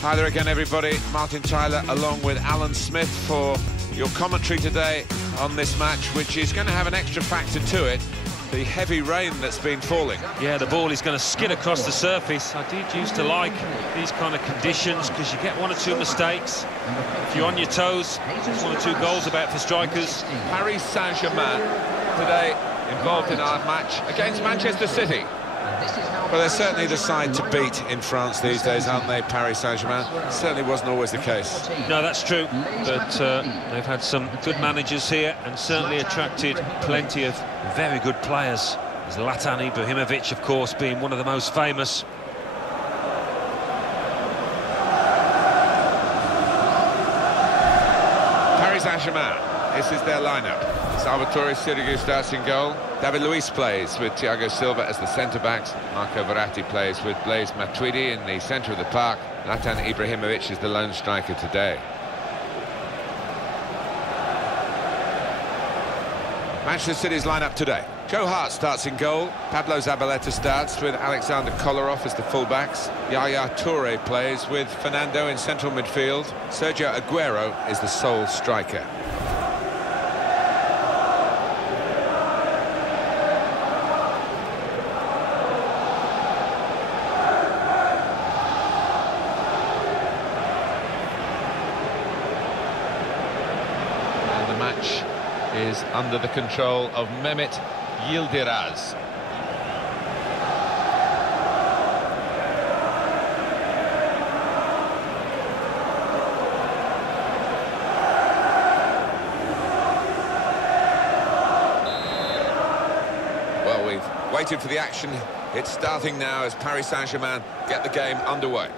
Hi there again, everybody. Martin Tyler along with Alan Smith for your commentary today on this match, which is going to have an extra factor to it, the heavy rain that's been falling. Yeah, the ball is going to skid across the surface. I did used to like these kind of conditions because you get one or two mistakes. If you're on your toes, there's one or two goals about for strikers. Paris Saint-Germain today involved in our match against Manchester City. Well, they're certainly the side to beat in France these days, aren't they, Paris Saint-Germain? Certainly wasn't always the case. No, that's true, but they've had some good managers here and certainly attracted plenty of very good players. Zlatan Ibrahimovic, of course, being one of the most famous. Paris Saint-Germain, this is their lineup. Salvatore Sirigu starts in goal. David Luiz plays with Thiago Silva as the centre-backs. Marco Verratti plays with Blaise Matuidi in the centre of the park. Zlatan Ibrahimovic is the lone striker today. Manchester City's lineup today. Joe Hart starts in goal. Pablo Zabaleta starts with Alexander Kolarov as the fullbacks. Yaya Toure plays with Fernando in central midfield. Sergio Aguero is the sole striker. Is under the control of Mehmet Yildiraz. Well, we've waited for the action. It's starting now as Paris Saint-Germain get the game underway.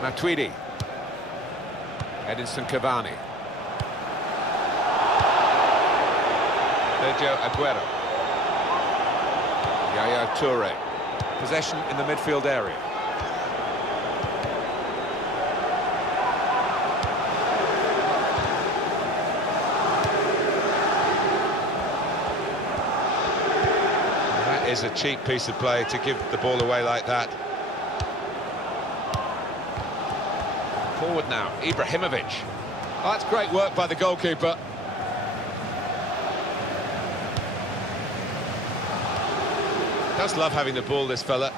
Matuidi. Edinson Cavani. Sergio Aguero. Yaya Toure. Possession in the midfield area. That is a cheap piece of play to give the ball away like that. Forward now, Ibrahimovic. Oh, that's great work by the goalkeeper. Does love having the ball, this fella.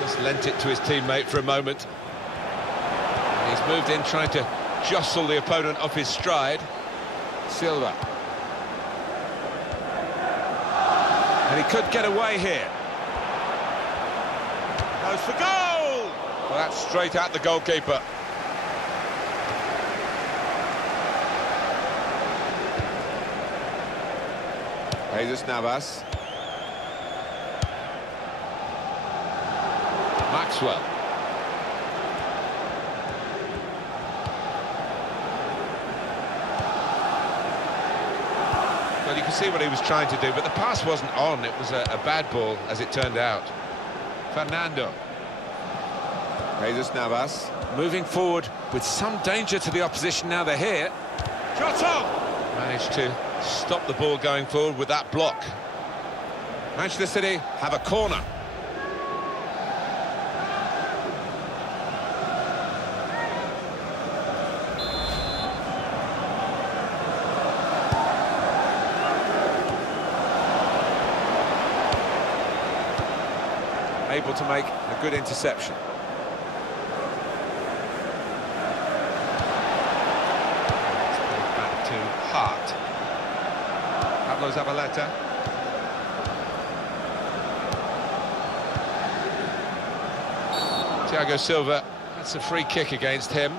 Just lent it to his teammate for a moment. And he's moved in trying to jostle the opponent off his stride. Silva. And he could get away here. Goes for goal! Well, that's straight at the goalkeeper. Jesus Navas. Maxwell. Well, you can see what he was trying to do, but the pass wasn't on. It was a bad ball, as it turned out. Fernando. Jesus Navas. Moving forward with some danger to the opposition now they're here. Shot on! Managed to stop the ball going forward with that block. Manchester City have a corner. Able to make a good interception. Back to Hart. Pablo Zabaleta. Thiago Silva, that's a free kick against him.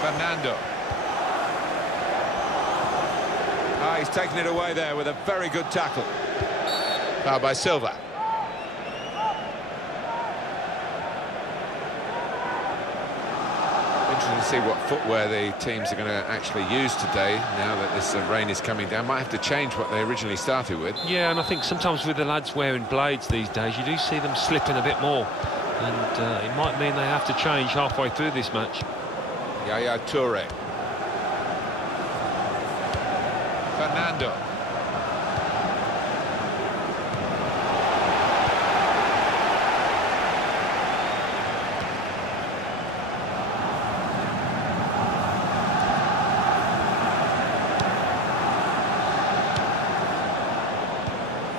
Fernando. He's taken it away there with a very good tackle. Foul by Silva. Interesting to see what footwear the teams are going to actually use today, now that this rain is coming down. Might have to change what they originally started with. Yeah, and I think sometimes with the lads wearing blades these days, you do see them slipping a bit more. And it might mean they have to change halfway through this match. Yaya Toure. Fernando.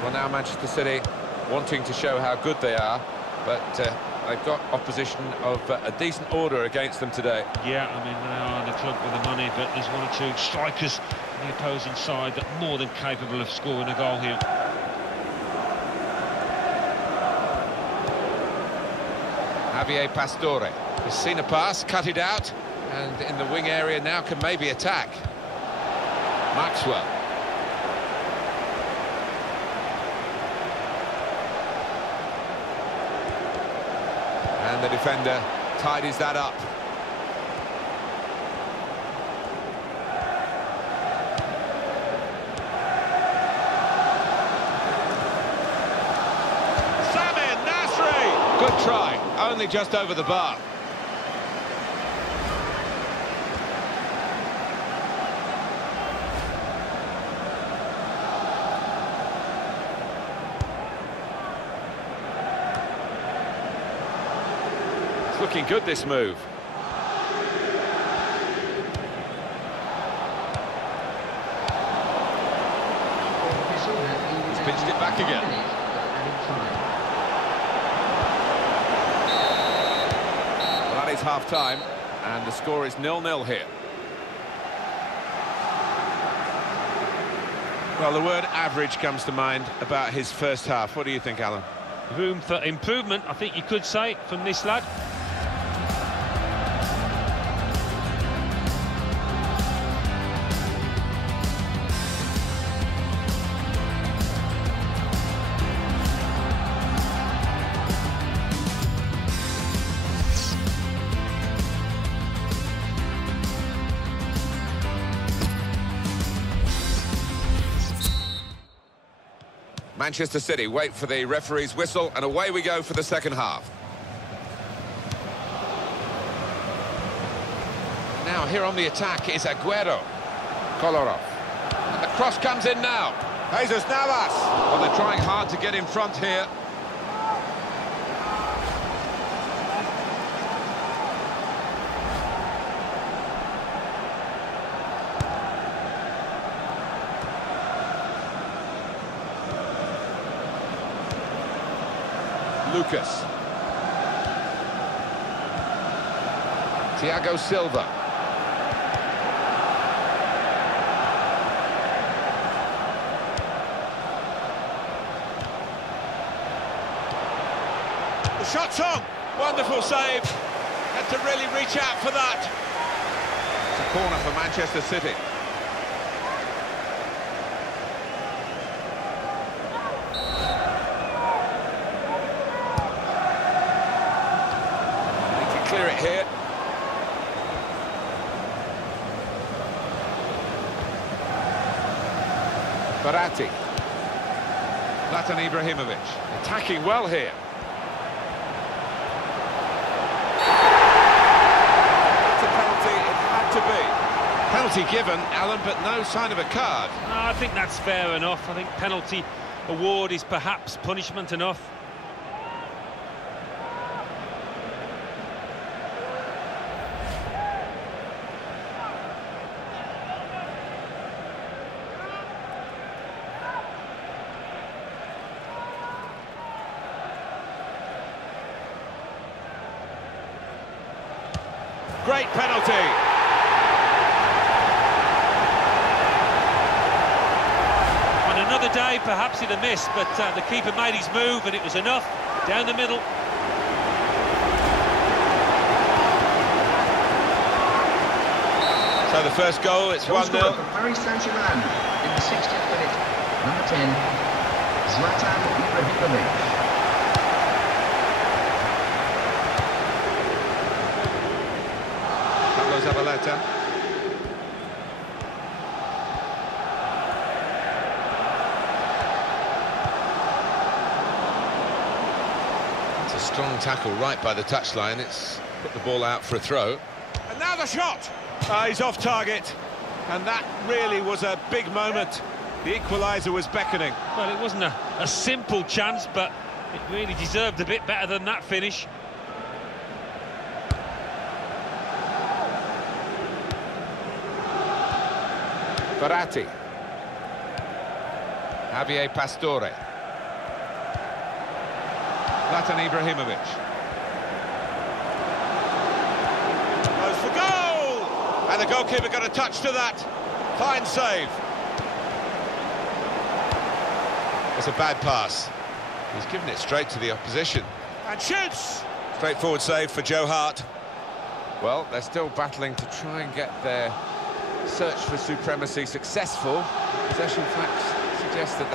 Well, now Manchester City wanting to show how good they are, but they've got opposition of a decent order against them today. Yeah, I mean, they are the club with the money, but there's one or two strikers on the opposing side that are more than capable of scoring a goal here. Javier Pastore has seen a pass, cut it out, and in the wing area now can maybe attack. Maxwell. And the defender tidies that up. Samir Nasri! Good try, only just over the bar. Looking good, this move. He's pitched it back again. Well, that is half-time, and the score is 0-0 here. Well, the word average comes to mind about his first half. What do you think, Alan? Room for improvement, I think you could say, from this lad. Manchester City wait for the referee's whistle, and away we go for the second half. Now here on the attack is Aguero. Kolarov. And the cross comes in now. Jesus Navas. Well, they're trying hard to get in front here. Lucas. Thiago Silva. The shot's on. Wonderful save. Had to really reach out for that. It's a corner for Manchester City. Clear it here. Partie. Zlatan Ibrahimovic attacking well here. It's a penalty, it had to be. Penalty given, Alan, but no sign of a card. No, I think that's fair enough. I think penalty award is perhaps punishment enough. Great penalty. On another day, perhaps he'd have missed, but the keeper made his move and it was enough. Down the middle. So the first goal, it's 1-0. Paris Saint-Germain in the 60th minute. Number 10, Zlatan Ibrahimovic. better. It's a strong tackle right by the touchline. It's put the ball out for a throw. And now the shot! He's off target. And that really was a big moment. The equaliser was beckoning. Well, it wasn't a simple chance, but it really deserved a bit better than that finish. Partie. Javier Pastore. Zlatan Ibrahimovic. Goes for goal! And the goalkeeper got a touch to that. Fine save. It's a bad pass. He's given it straight to the opposition. And shoots! Straightforward save for Joe Hart. Well, they're still battling to try and get their search for supremacy successful. Possession facts suggest that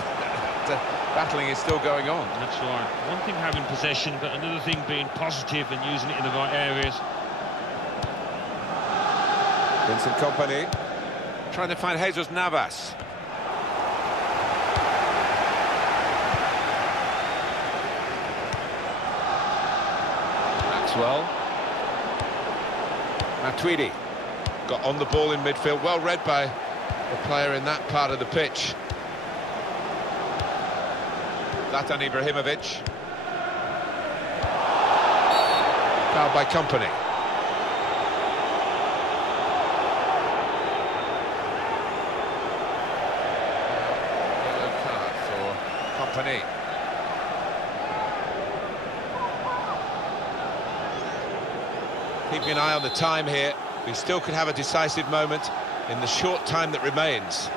the battling is still going on. That's right. One thing having possession, but another thing being positive and using it in the right areas. Vincent Kompany trying to find Jesus Navas. Maxwell. Matuidi got on the ball in midfield, well read by the player in that part of the pitch. Zlatan Ibrahimovic. Fouled by Kompany. Yellow card for Kompany. Keeping an eye on the time here. We still could have a decisive moment in the short time that remains.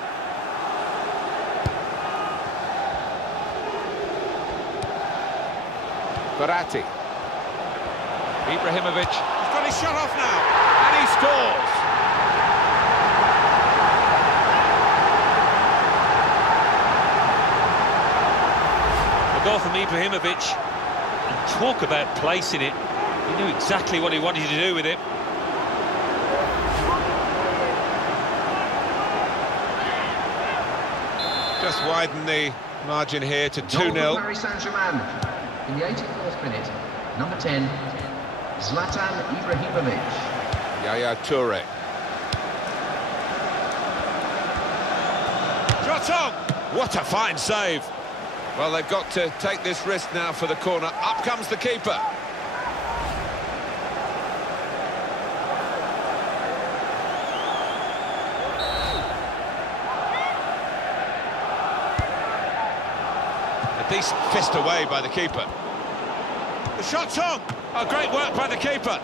Partie. Ibrahimovic, he's got his shot off now, and he scores! A goal from Ibrahimovic, and talk about placing it. He knew exactly what he wanted to do with it. Just widen the margin here to 2-0. Saint-Germain in the 84th minute. Number 10, Zlatan Ibrahimovic. Yaya Toure. Shot on! What a fine save! Well, they've got to take this risk now for the corner. Up comes the keeper. A decent fist away by the keeper. The shot's on! Oh, great work by the keeper.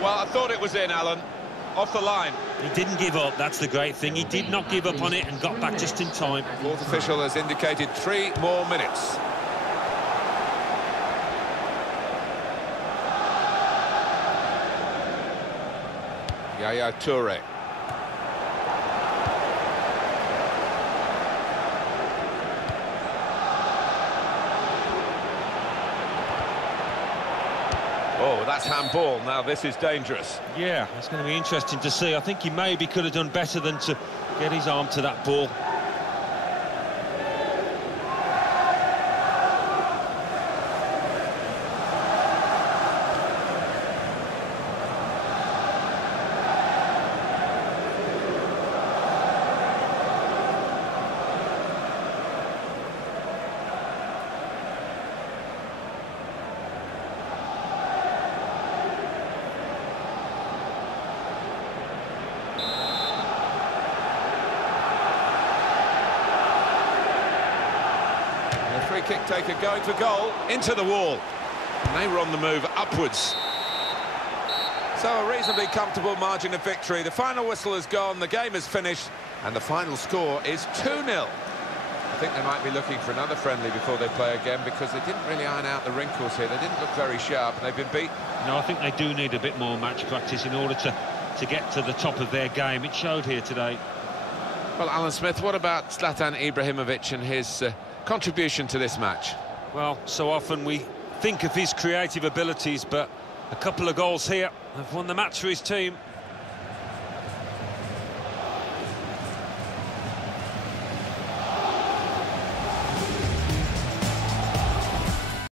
Well, I thought it was in, Alan. Off the line. He didn't give up, that's the great thing. He did not give up on it and got back just in time. Fourth official has indicated 3 more minutes. Yaya Toure. Oh, that's handball. Now this is dangerous. Yeah, it's going to be interesting to see. I think he maybe could have done better than to get his arm to that ball. Kick taker going for goal, into the wall. And they were on the move upwards. So a reasonably comfortable margin of victory. The final whistle has gone, the game is finished, and the final score is 2-0. I think they might be looking for another friendly before they play again, because they didn't really iron out the wrinkles here. They didn't look very sharp, and they've been beaten. No, I think they do need a bit more match practice in order to get to the top of their game. It showed here today. Well, Alan Smith, what about Zlatan Ibrahimovic and his contribution to this match? Well, so often we think of his creative abilities, but a couple of goals here have won the match for his team.